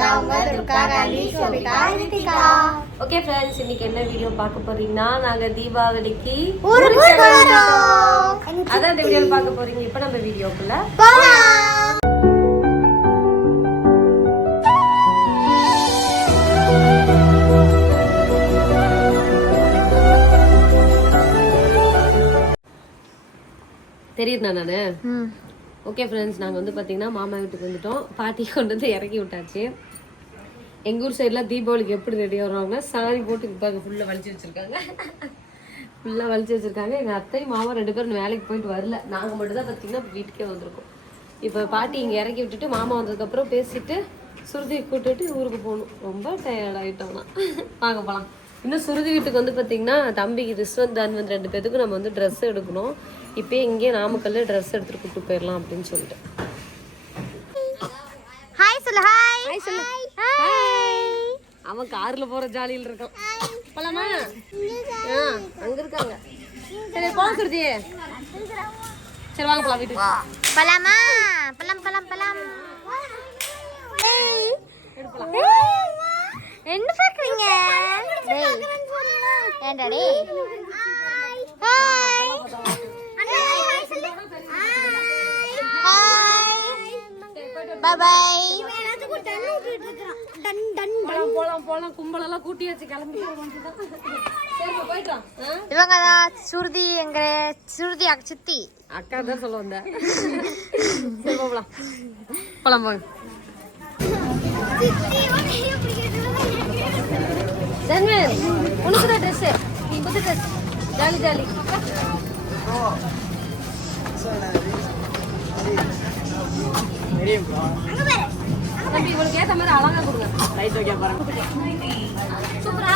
நான் உங்க Durga Gandhi Sobika Rithika okay friends இன்னைக்கு என்ன வீடியோ பார்க்க போறீங்கன்னா நாங்க தீபாவளிக்கு ஊருக்கு போறோம் அதான் இந்த வீடியோ பார்க்க போறீங்க. இப்போ நம்ம வீடியோக்குள்ள போலாம். தெரியுதுண்ணா நானு? ஓகே ஃப்ரெண்ட்ஸ் நாங்கள் வந்து பார்த்தீங்கன்னா மாமா வீட்டுக்கு வந்துட்டோம். பாட்டி கொண்டு வந்து இறக்கி விட்டாச்சு. எங்கள் ஊர் சைடில் தீபாவளிக்கு எப்படி ரெடி வருவாங்கன்னா சாணி போட்டு இப்போ ஃபுல்லாக வலிச்சு வச்சுருக்காங்க. ஃபுல்லாக வலிச்சு வச்சுருக்காங்க. எங்கள் அத்தையும் மாமா ரெண்டு பேரும் வேலைக்கு போயிட்டு வரல. நாங்கள் மட்டும் தான் பார்த்தீங்கன்னா இப்ப வீட்டுக்கே வந்திருக்கோம். இப்போ பாட்டி இங்கே இறக்கி விட்டுட்டு மாமா வந்ததுக்கப்புறம் பேசிட்டு சுருதி கூட்டிட்டு ஊருக்கு போகணும். ரொம்ப டயர்ட் ஆகிட்டோம்னா வாங்க போகலாம் இன்னும் சுருதி வீட்டுக்கு வந்து பார்த்தீங்கன்னா தம்பிக்கு ரிஸ்வந்த் தன்வந்த் ரெண்டு பேத்துக்கும் நம்ம வந்து ட்ரெஸ் எடுக்கணும். இப்போயே இங்கேயே நாமக்கல்ல ட்ரெஸ் எடுத்துட்டு கூப்பிட்டு போயிடலாம் அப்படின்னு சொல்லிட்டு. ஹாய் சொல்லு. ஹாய் ஹாய் சொல்லு. ஹாய் அவன் கார்ல போற ஜாலியில் இருக்கான். போலாமா? ஆ அங்க இருக்காங்க. சரி போலாம் சுருதி. சரி வாங்க போலாம் வீட்டுக்கு. பலாமா? பலம் பலம் பலம். என்ன பாக்குறீங்க ஏண்டா டேய்? ஹாய் பை பை போலாம் போலாம் போலாம். கும்பலெல்லாம் கூட்டியாச்சு கிளம்பி. இவங்க தான் சுருதி எங்க சுருதி அக் சித்தி. அக்கா தான் சொல்ல வந்தேன். சரி போகலாம். போலாம் போங்க. தன்வன் உனக்கு தான் ட்ரெஸ்ஸு புது ட்ரெஸ் ஜாலி. ஜாலி தம்பி உனக்கு ஏத்த மாதிரி அழகா கொடுங்க. லைட் வைக்க பாருங்க. சூப்பரா?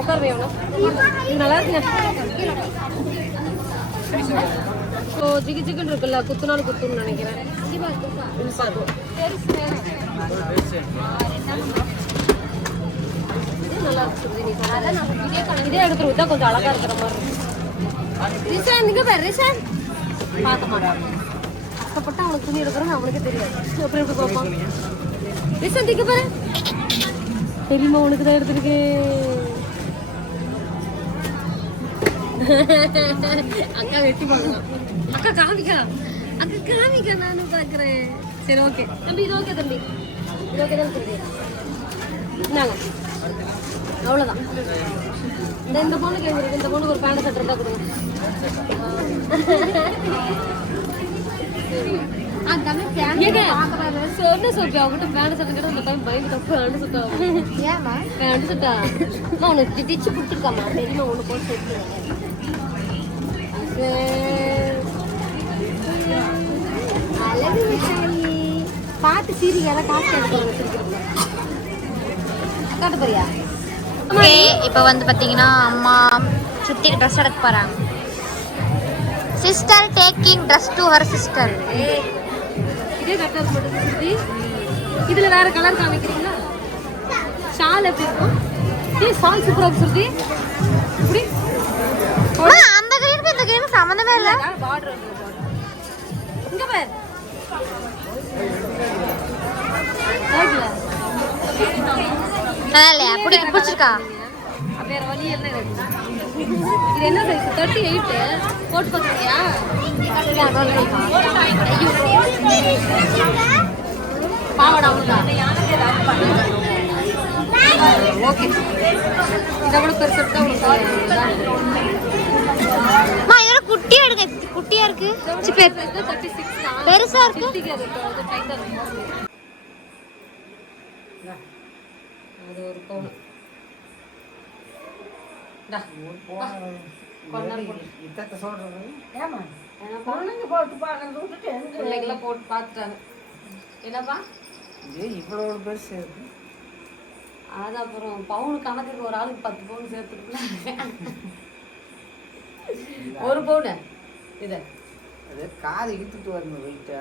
உட்காருவே இது நல்லா இருக்குங்க. இப்போ ஜிகு ஜிகுன்னு இருக்குல்ல குத்துனாலும் குத்துன்னு நினைக்கிறேன். இது பார்க்கும். இது நல்லா இருக்கு சுருதி, நீ சொன்னது. இதே எடுத்துரு இதான் கொஞ்சம் அழகா இருக்கிற மாதிரி ரிஷான் இங்க பாரு ரிஷான். பார்க்க மாட்டான் கஷ்டப்பட்டு அவனுக்கு துணி எடுக்கிறோம் அவனுக்கே தெரியாது. எப்படி எப்படி பார்ப்பான்? ரிஷான் திக்க பாரு. தெரியுமா உனக்கு தான் எடுத்திருக்கேன். அக்கா வெட்டி பார்க்கலாம். அக்கா காமிக்கா. அக்கா காமிக்கா நானும் பார்க்குறேன். சரி ஓகே. தம்பி இது ஓகே தம்பி. இது ஓகே தான் தம்பி அவ்வளோதான் இந்த இந்த பொண்ணுக்கு எங்க இருக்கு இந்த பொண்ணுக்கு ஒரு பேண்ட் ஷர்ட் இருந்தால் கொடுங்க. சொன்ன சோப்பி அவங்ககிட்ட பேண்ட் ஷர்ட் கேட்டால் இந்த டைம் பயந்து தப்பு பேண்ட் ஷர்ட்டா ஏமா பேண்ட் ஷர்ட்டா? நான் உனக்கு டிச்சு கொடுத்துருக்காமா தெரியுமா ஒன்று போட்டு அழகு மிட்டாயி பாட்டு சீரியல காசு எடுத்து காட்டு போறியா? ஓகே இப்போ வந்து பார்த்தீங்கன்னா அம்மா சுத்திக்கு ட்ரெஸ் எடுக்க போகிறாங்க sister taking dress to her sister இதே இருக்க மாட்டேங்குது சுருதி இதில் வேற கலர் காமிக்கிறீங்களா? ஷால் எப்படி இருக்கும்? ஏய் ஷால் சூப்பராக சுருதி இப்படி. அந்த கிரீனுக்கு இந்த கிரீனுக்கு சம்மந்தமே இல்லை. பார்டர் இங்க பாரு. ஓகே நல்லா இல்லையா பிடி பிடிச்சிருக்கா? வேற வழி என்ன இருக்கு இது என்ன சைஸ் தேர்ட்டி எயிட்டு போட்டு பார்த்துருக்கியா பாவாடா ஓகே. இதை விட பெருசு எடுத்தா இதோட குட்டியா எடுங்க. இது குட்டியா இருக்கு. சி, பெ- தேர்ட்டி சிக்ஸ் பெருசா இருக்கு அது ஒரு பவுன் பிள்ளைங்களாம் போட்டு. பார்த்துட்டாங்க என்னப்பா? இவ்வளவு பெருசு இருக்கு அது அப்புறம் பவுன் கணக்குக்கு ஒரு ஆளுக்கு பத்து பவுன் சேர்த்துக்கலாம் ஒரு பவுனு? இது. அது காது இழுத்துட்டு வரணும் வெயிட்டா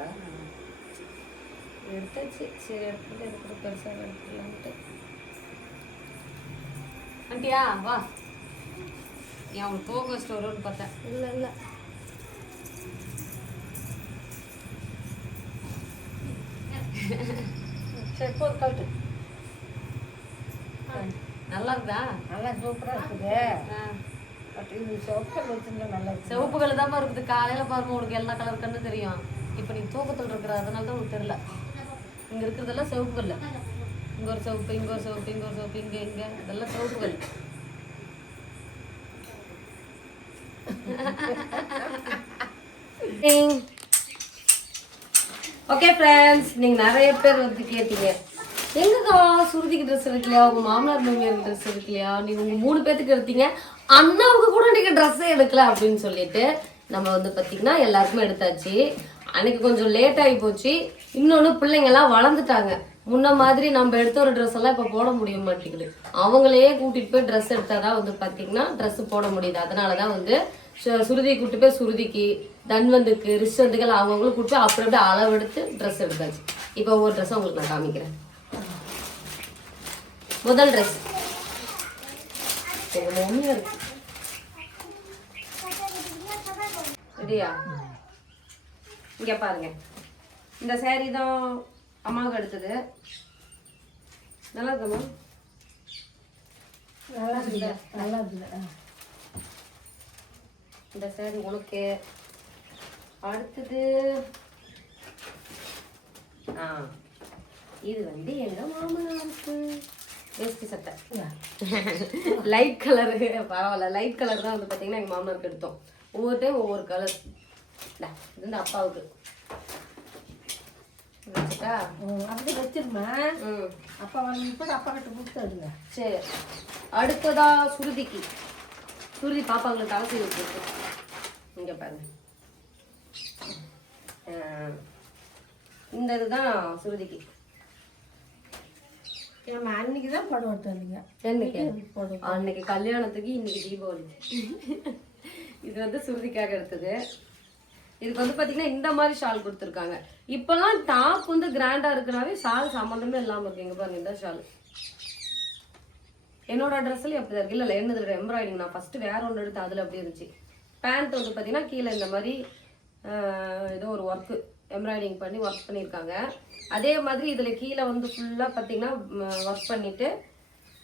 எடுத்தாச்சு. சரி எடுத்துட்டு எடுத்துட்டு பெருசாக எடுத்துக்கலான்ட்டு ஆண்டியா வா. நீ அவங்க போக ஸ்டோருன்னு பார்த்தேன். இல்லை இல்லை. சரி போது கழட்டு. நல்லா இருக்குதா? நல்லா சூப்பராக இருக்குது. பட் இது சிவப்புகள் வச்சுருந்தா நல்லா சிவப்புகள் தான் இருக்குது. காலையில் பாருங்க உனக்கு எல்லா கலர் தெரியும். இப்போ நீ தூக்கத்தில் இருக்கிற அதனால தான் உனக்கு தெரில இங்கே இருக்கிறதெல்லாம் சிவப்புகள் கல்லு இங்க ஒரு சிவப்பு இங்க ஒரு சிவப்பு இங்க ஒரு சிவப்பு ஓகே ஃப்ரெண்ட்ஸ் நீங்க நிறைய பேர் வந்து கேட்டீங்க. எங்கக்கா சுருதிக்கு ட்ரெஸ் எடுக்கலையா? உங்க மாமனார் மாமியாருக்கு ட்ரெஸ் எடுக்கலையா? நீங்கள் உங்க மூணு பேத்துக்கு எடுத்தீங்க. அண்ணாவுக்கு கூட நீங்க ட்ரெஸ்ஸே எடுக்கல அப்படின்னு சொல்லிட்டு நம்ம வந்து பாத்தீங்கன்னா எல்லாருக்குமே எடுத்தாச்சு. அன்னைக்கு கொஞ்சம் லேட் ஆகி போச்சு. இன்னொன்று பிள்ளைங்கெல்லாம் வளர்ந்துட்டாங்க. முன்ன மாதிரி நம்ம எடுத்த ஒரு ட்ரெஸ் எல்லாம் இப்போ போட முடிய மாட்டேங்குது. அவங்களையே கூட்டிட்டு போய் ட்ரெஸ் எடுத்தாதான் வந்து பார்த்தீங்கன்னா ட்ரெஸ் போட முடியுது. அதனால தான் வந்து சுருதி கூட்டு போய் சுருதிக்கு தன்வந்துக்கு ரிஷந்துக்கு அவங்களும் கூட்டு போய் அப்படி அப்படியே அளவெடுத்து ட்ரெஸ் எடுத்தாச்சு. இப்போ ஒவ்வொரு ட்ரெஸ்ஸும் உங்களுக்கு நான் காமிக்கிறேன். முதல் ட்ரெஸ் ரெடியா? இங்கே பாருங்க. இந்த சேரீ தான் அம்மாவுக்கு எடுத்தது நல்லா இருக்குமா நல்லா இருக்குது நல்லா இருக்குது ஆ. இந்த saree உனக்கு. அடுத்தது ஆ இது வந்து எங்க மாமனாருக்கு. வேஷ்டி சட்டை. லைட் கலரு பரவாயில்ல லைட் கலர் தான் வந்து பார்த்தீங்கன்னா எங்கள் மாமனாருக்கு எடுத்தோம். ஒவ்வொரு டைம் ஒவ்வொரு கலர் இது வந்து அப்பாவுக்கு. வச்சுட்டா? அப்படி வச்சிருமா? ம். அப்பா வந்து இப்போ அப்பா கிட்ட கொடுத்துடுங்க சரி. அடுத்ததா சுருதிக்கு. சுருதி பாப்பாங்களுக்கு தலை செய்ய வச்சிருக்கு இங்க பாருங்க. இந்த இதுதான் சுருதிக்கு. ஏமா அன்னைக்கு தான் படம் எடுத்து வந்தீங்க. என்னைக்கு? அன்னைக்கு கல்யாணத்துக்கு இன்னைக்கு தீபாவளி. இது வந்து சுருதிக்காக எடுத்தது. இதுக்கு வந்து பாத்தீங்கன்னா இந்த மாதிரி ஷால் கொடுத்துருக்காங்க. இப்பெல்லாம் டாப் வந்து கிராண்டா இருக்கிறாவே ஷால் சம்மந்தமே இல்லாம இருக்கு. இங்க பாருங்க இந்த ஷால். என்னோட ட்ரெஸ்ல அப்படி இருக்கு. இல்ல இல்ல என்னது எம்ப்ராய்டிங் நான் ஃபர்ஸ்ட் வேற ஒன்று எடுத்து அதுல அப்படி இருந்துச்சு. பேண்ட் வந்து பாத்தீங்கன்னா கீழே இந்த மாதிரி ஏதோ ஒரு ஒர்க்கு எம்ப்ராய்டிங் பண்ணி ஒர்க் பண்ணியிருக்காங்க. அதே மாதிரி இதுல கீழே வந்து ஃபுல்லா பாத்தீங்கன்னா ஒர்க் பண்ணிட்டு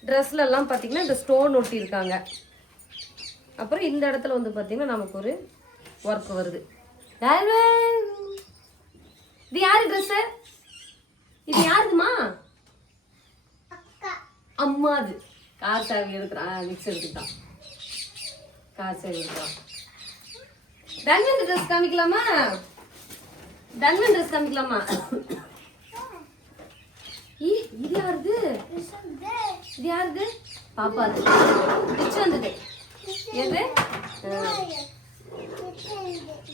ட்ரெஸ்ல எல்லாம் பாத்தீங்கன்னா இந்த ஸ்டோன் ஒட்டியிருக்காங்க. அப்புறம் இந்த இடத்துல வந்து பாத்தீங்கன்னா நமக்கு ஒரு ஒர்க் வருது. இது யாரு ட்ரெஸ் இது யாருக்குமா? அம்மா அது கார் சாவி எடுக்கிறான் மிக்ஸ் எடுத்துட்டான் கார் எடுக்கிறான் தன்வந்த் ட்ரெஸ் காமிக்கலாமா? தன்வந்த் ட்ரெஸ் காமிக்கலாமா? இது யாருது? இது யாருது? பாப்பா அது வந்தது. எது?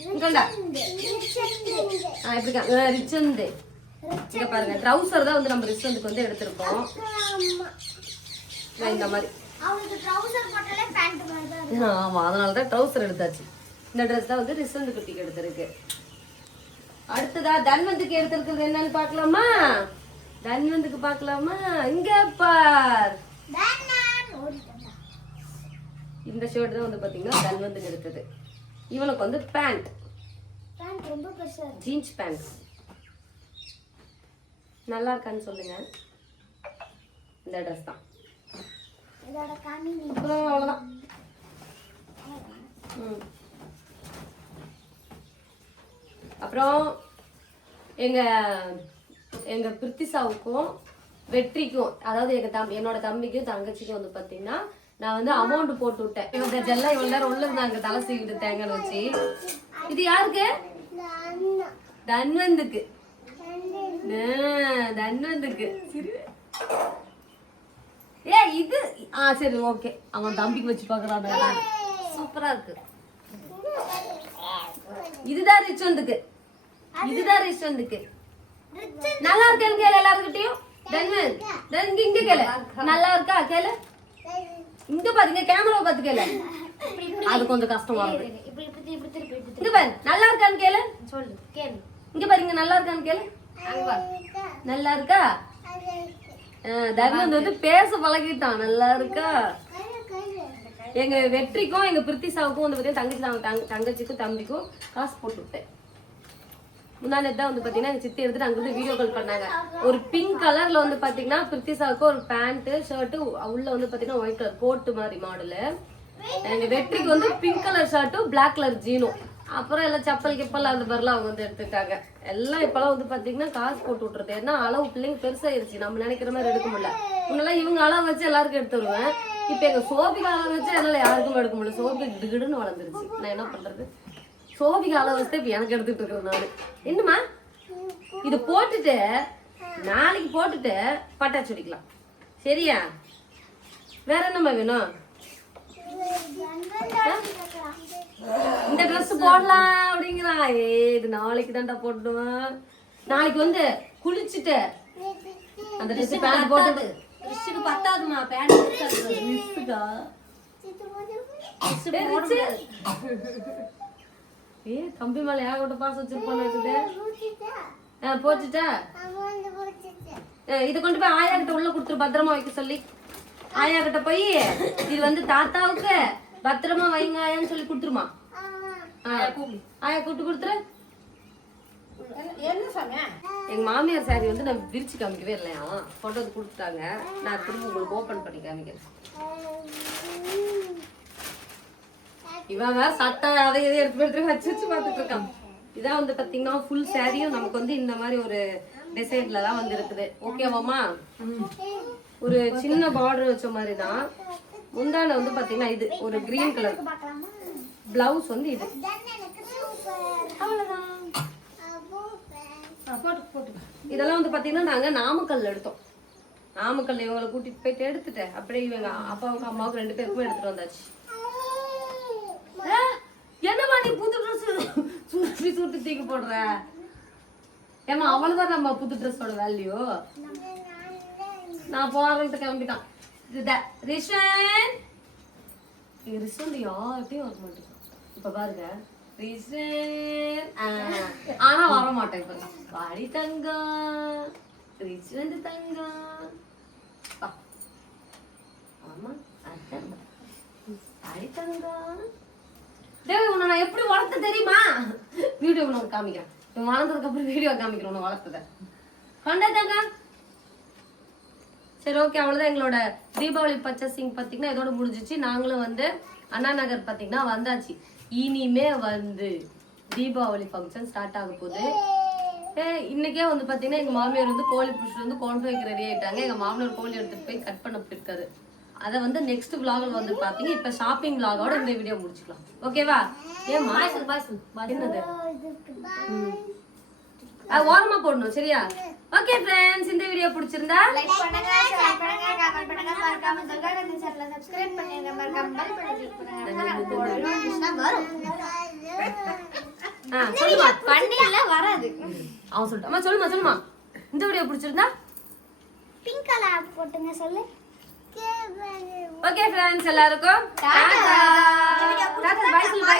இங்கண்டா ஆ இப்படி கா- ஆ, ரிச் வந்து இங்க பாருங்க ட்ரௌசர் தான் வந்து நம்ம ரிச் வந்துக்கு வந்து எடுத்திருக்கோம் இந்த மாதிரி ஆமா அதனால தான் ட்ரௌசர் எடுத்தாச்சு இந்த ட்ரெஸ் தான் வந்து ரிசந்து குட்டிக்கு எடுத்திருக்கு அடுத்ததா தன்வந்துக்கு எடுத்திருக்கிறது என்னன்னு பார்க்கலாமா தன்வந்துக்கு பார்க்கலாமா இங்க பார் இந்த ஷர்ட் தான் வந்து பாத்தீங்கன்னா தன்வந்துக்கு எடுத்தது இவனுக்கு வந்து பேண்ட் ஜீன்ஸ் பேண்ட் நல்லா இருக்கான்னு சொல்லுங்க. இந்த ட்ரெஸ் தான். அப்புறம் அவ்வளோதான் ம். அப்புறம் எங்க எங்க பிரித்திசாவுக்கும் வெற்றிக்கும் அதாவது எங்க தம்பி என்னோட தம்பிக்கும் தங்கச்சிக்கும் வந்து பாத்தீங்கன்னா நான் வந்து அமௌண்ட் போட்டு விட்டேன். இவங்க ஜெல்லாம் இவ்வளவு நேரம் உள்ள இருந்தாங்க தலை சீவிட்டு தேங்காய் வச்சு. இது யாருக்கு? தன்வந்துக்கு. தன்வந்துக்கு. ஏ இது. ஆ சரி ஓகே அவன் தம்பிக்கு வச்சு பாக்குறான் சூப்பரா இருக்கு. இதுதான் ரிச்சந்துக்கு இதுதான் ரிச்சந்துக்கு நல்லா இருக்கான்னு கேளு எல்லாருக்கிட்டையும் தன்வந்த் தன் இங்க கேளு. நல்லா இருக்கா? கேளு. இங்க பாருங்க கேமரா பார்த்து கேளு. அது கொஞ்சம் கஷ்டமா இருக்கு. இங்க பாரு நல்லா இருக்கான்னு கேளு. சொல்லு கேளு. இங்க பாருங்க நல்லா இருக்கான்னு கேளு. நல்லா இருக்கா? தர்மன் வந்து பேச பழகிட்டான். நல்லா இருக்கா? எங்க வெற்றிக்கும் எங்க பிரித்திசாவுக்கும் வந்து பார்த்தீங்கன்னா தங்கச்சி தங்க- தங்க- தங்கச்சிக்கும் தம்பிக்கும் காசு போட்டு விட்டேன். முன்னாடி தான் வந்து பார்த்தீங்கன்னா எங்கள் சித்தி எடுத்துட்டு அங்கிருந்து வீடியோ கால் பண்ணாங்க. ஒரு பிங்க் கலரில் வந்து பார்த்தீங்கன்னா பிரித்திசாவுக்கு ஒரு பேண்ட்டு ஷர்ட்டு உள்ள வந்து பார்த்தீங்கன்னா ஒயிட் கலர் கோட்டு மாதிரி மாடலு எங்கள் வெற்றிக்கு வந்து பிங்க் கலர் ஷர்ட்டும் பிளாக் கலர் ஜீனும் அப்புறம் எல்லாம் செப்பல் கிப்பல் அந்த மாதிரிலாம் அவங்க வந்து எடுத்துட்டாங்க எல்லாம் இப்போலாம் வந்து பார்த்தீங்கன்னா காசு போட்டு விட்டுறது ஏன்னா அளவு பிள்ளைங்க பெருசாகிருச்சு நம்ம நினைக்கிற மாதிரி எடுக்க முடியல. முன்னெல்லாம் இவங்க அளவு வச்சு எல்லாருக்கும் எடுத்து வருவேன் எங்கள் எங்க சோபிக்கு அளவு வச்சு என்னால் யாருக்கும் எடுக்க முடியல. சோபிக்கு கிடுகிடுன்னு வளர்ந்துருச்சு. நான் என்ன பண்ணுறது சோபிக்கு அளவு வச்சு இப்ப எனக்கு எடுத்துட்டு இருக்கிறேன் நானு. என்னம்மா? இது போட்டுட்டு நாளைக்கு போட்டுட்டு பட்டாச்சு வெடிக்கலாம். சரியா? வேற என்னம்மா வேணும்? இந்த Dress போடலாம் அப்படிங்கிறான் ஏ இது நாளைக்கு தான்டா போட்டுடுவேன் நாளைக்கு வந்து குளிச்சுட்டு அந்த ட்ரெஸ் பேண்ட் போட்டு ரிஷுக்கு பத்தாதுமா பேண்ட் மிஸ்ஸுக்கா ஏ தம்பி மேல ஏகப்பட்ட பாசம் வச்சிருப்பான் போச்சுட்டா? இதை கொண்டு போய் ஆயா கிட்ட உள்ள கொடுத்துரு பத்திரமா வைக்க சொல்லி. ஆயா கிட்ட போய் இது வந்து தாத்தாவுக்கு பத்திரமா வைங்க ஆயான்னு சொல்லி கொடுத்துருமா. ஆயா கூப்பிட்டு கொடுத்துரு. எங்க மாமியார் சாரி வந்து நான் விரிச்சு காமிக்கவே இல்லையா? போட்டோ கொடுத்துட்டாங்க. நான் திரும்ப உங்களுக்கு ஓபன் பண்ணி காமிக்கிறேன். இவன் வேற சட்டை அதை இதை எடுத்து எடுத்து வச்சு வச்சு பார்த்துட்டு இருக்கான். இதான் வந்து பாத்தீங்கன்னா ஃபுல் சாரியும் நமக்கு வந்து இந்த மாதிரி ஒரு டிசைன்ல தான் வந்து இருக்குது. ஓகேவாமா ஒரு சின்ன பார்டர் வச்ச மாதிரி தான் முந்தான வந்து பாத்தீங்கன்னா இது ஒரு கிரீன் கலர் பிளவுஸ் வந்து இது. அவ்வளவுதான். இதெல்லாம் வந்து பாத்தீங்கன்னா நாங்க நாமக்கல்ல எடுத்தோம். நாமக்கல்ல இவங்களை கூட்டிட்டு போயிட்டு எடுத்துட்டு அப்படியே இவங்க அப்பாவுக்கு அம்மாவுக்கு ரெண்டு பேருக்குமே எடுத்துட்டு வந்தாச்சு ஆ, என்னம்மா நீ புது ட்ரெஸ் சுருட்டி சுட்டு தீக்கு போடுற? ஏமா அவ்வளவுதான் நம்ம புது ட்ரெஸ்ஸோட வேல்யூ நான் போறதுக்கு கிளம்பிட்டான். ரிஷன். இங்க ரிஷன் யார்ட்டையும் வர மாட்டேங்கான் இப்ப பாருங்க. ரிஷன். ஆ, ஆனா வர மாட்டேன் இப்ப. வாடி தங்கம் ரிஷன் தங்கம் ஆமா அதான். தங்கம் டேய் உன்னை நான் எப்படி வளர்த்த தெரியுமா? வீடியோ உனக்கு காமிக்கிறேன். இவன் வளர்ந்ததுக்கு அப்புறம் வீடியோ காமிக்கிறேன் உன்னை வளர்த்தத. கொண்டா சரி ஓகே அவ்வளோதான் எங்களோட தீபாவளி பர்ச்சேசிங் பார்த்தீங்கன்னா இதோட முடிஞ்சிச்சு. நாங்களும் வந்து அண்ணா நகர் பார்த்தீங்கன்னா வந்தாச்சு. இனிமே வந்து தீபாவளி ஃபங்க்ஷன் ஸ்டார்ட் ஆக போகுது. ஏ, இன்னைக்கே வந்து பார்த்தீங்கன்னா எங்கள் மாமியார் வந்து கோழி பிடிச்சிட்டு வந்து கொண்டு வைக்க ரெடி ஆகிட்டாங்க எங்கள் மாமனார் கோழி எடுத்துகிட்டு போய் கட் பண்ண போயிருக்காரு. அதை வந்து நெக்ஸ்ட் vlogல வந்து பார்த்தீங்க இப்போ ஷாப்பிங் vlogோட இந்த வீடியோ முடிச்சுக்கலாம். ஓகேவா பாய்சல் என்னது. அது ஓரமா போடணும் சரியா? ஓகே ஃப்ரெண்ட்ஸ் இந்த வீடியோ பிடிச்சிருந்தா லைக் பண்ணுங்க ஷேர் பண்ணுங்க கமெண்ட் பண்ணுங்க மறக்காம இந்த சேனலை சப்ஸ்கிரைப் பண்ணுங்க மறக்காம பெல் பட்டன் கிளிக் பண்ணுங்க. வரும். ஆ சொல்லுமா? பண்ணில வராது. அவன் சொல்லிட்டு அம்மா சொல்லுமா சொல்லுமா? இந்த வீடியோ பிடிச்சிருந்தா? பிங்க் கலர் போட்டுங்க சொல்லு. ஓகே ஃப்ரெண்ட்ஸ் எல்லாருக்கும் டாடா. டாடா. bye சொல்லு.